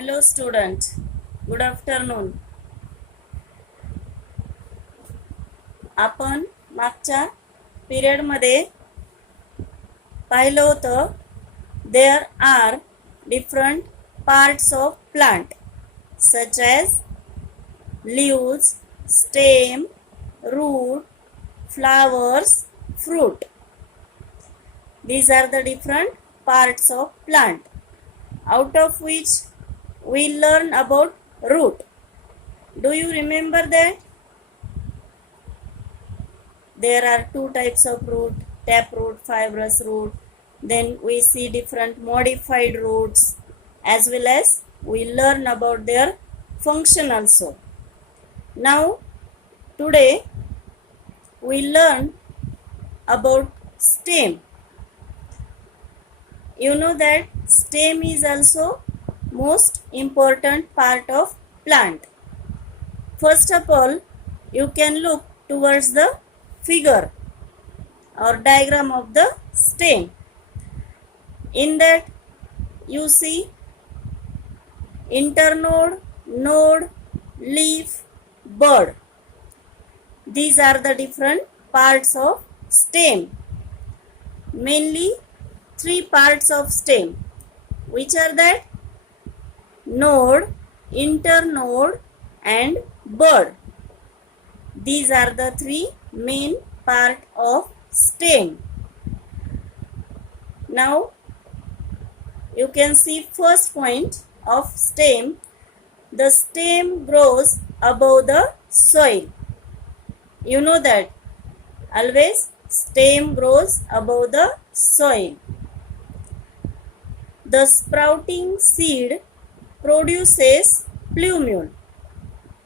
Hello student, good afternoon. आपण मागच्या period मध्ये पाहिलं होतं there are different parts of plant such as leaves, stem, root, flowers, fruit. These are the different parts of plant, out of which we learn about root. Do you remember that? There are two types of root, taproot, fibrous root. Then we see different modified roots, as well as we learn about their function also. Now today we learn about stem. You know that stem is also most important part of plant. First of all, you can look towards the figure or diagram of the stem. In that you see internode, node, leaf, bud. These are the different parts of stem. Mainly three parts of stem. Which are that? Node, internode and bud. These are the three main part of stem. Now you can see first point of stem. The stem grows above the soil. You know that always stem grows above the soil. The sprouting seed produces plumule,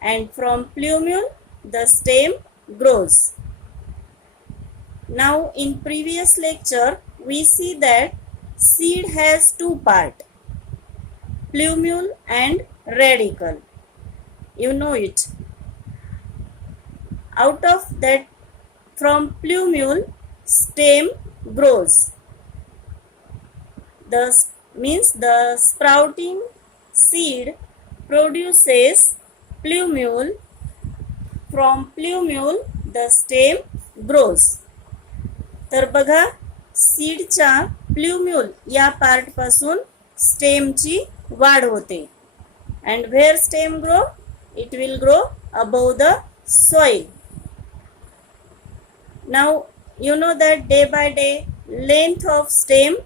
and from plumule the stem grows. Now in previous lecture we see that seed has two parts, plumule and radicle. You know it. Out of that, from plumule stem grows. The sprouting seed produces plumule. From plumule the stem grows. तर बघा सीडच्या प्ल्युम्यूल या part पासून स्टेमची वाढ होते. and where stem grow? It will grow above the soil. Now you know that day by day length of stem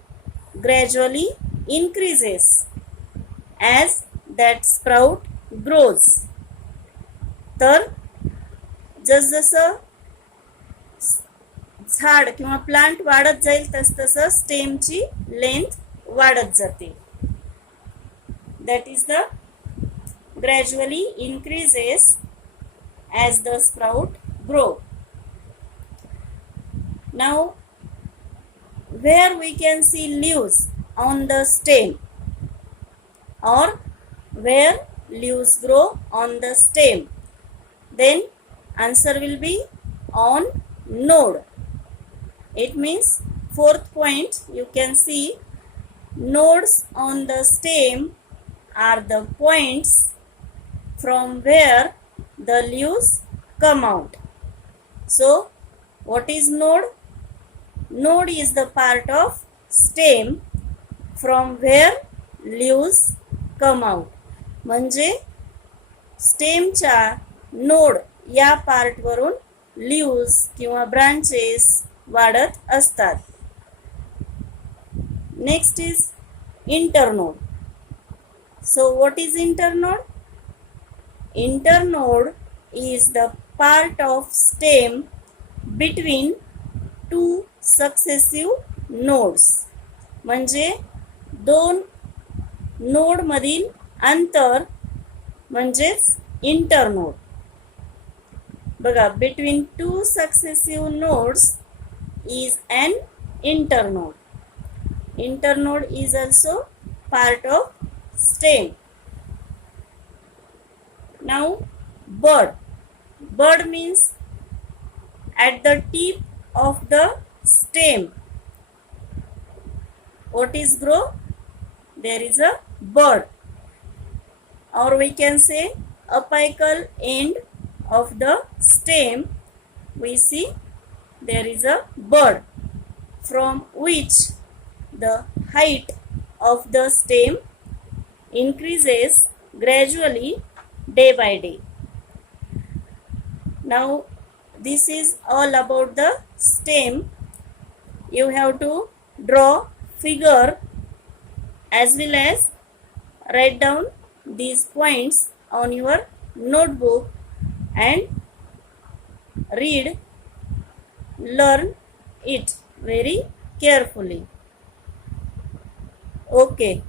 gradually increases as that sprout grows. तर जसजसं झाड किंवा plant वाढत जाईल तसतसं स्टेमची लेंथ वाढत जाते. That is the gradually increases as the sprout grow. Now where we can see leaves on the stem, or where leaves grow on the stem, then answer will be on node. It means fourth point, you can see nodes on the stem are the points from where the leaves come out. So what is node? Node is the part of stem from where leaves come out. म्हणजे स्टेमच्या node या part वरून leaves किंवा branches वाढत असतात. Next is internode. So what is internode? Internode is the part of stem between two successive nodes. म्हणजे दोन node मधील अंतर म्हणजेच इंटरनोड. बघा, between two successive nodes is an internode. Internode is also part of stem. Now bud. Bud means at the tip of the stem. What is grow? There is a bud. or we can say apical end of the stem, we see there is a bud from which the height of the stem increases gradually day by day. Now this is all about the stem. You have to draw figure as well as write down these points on your notebook and learn it very carefully. Okay.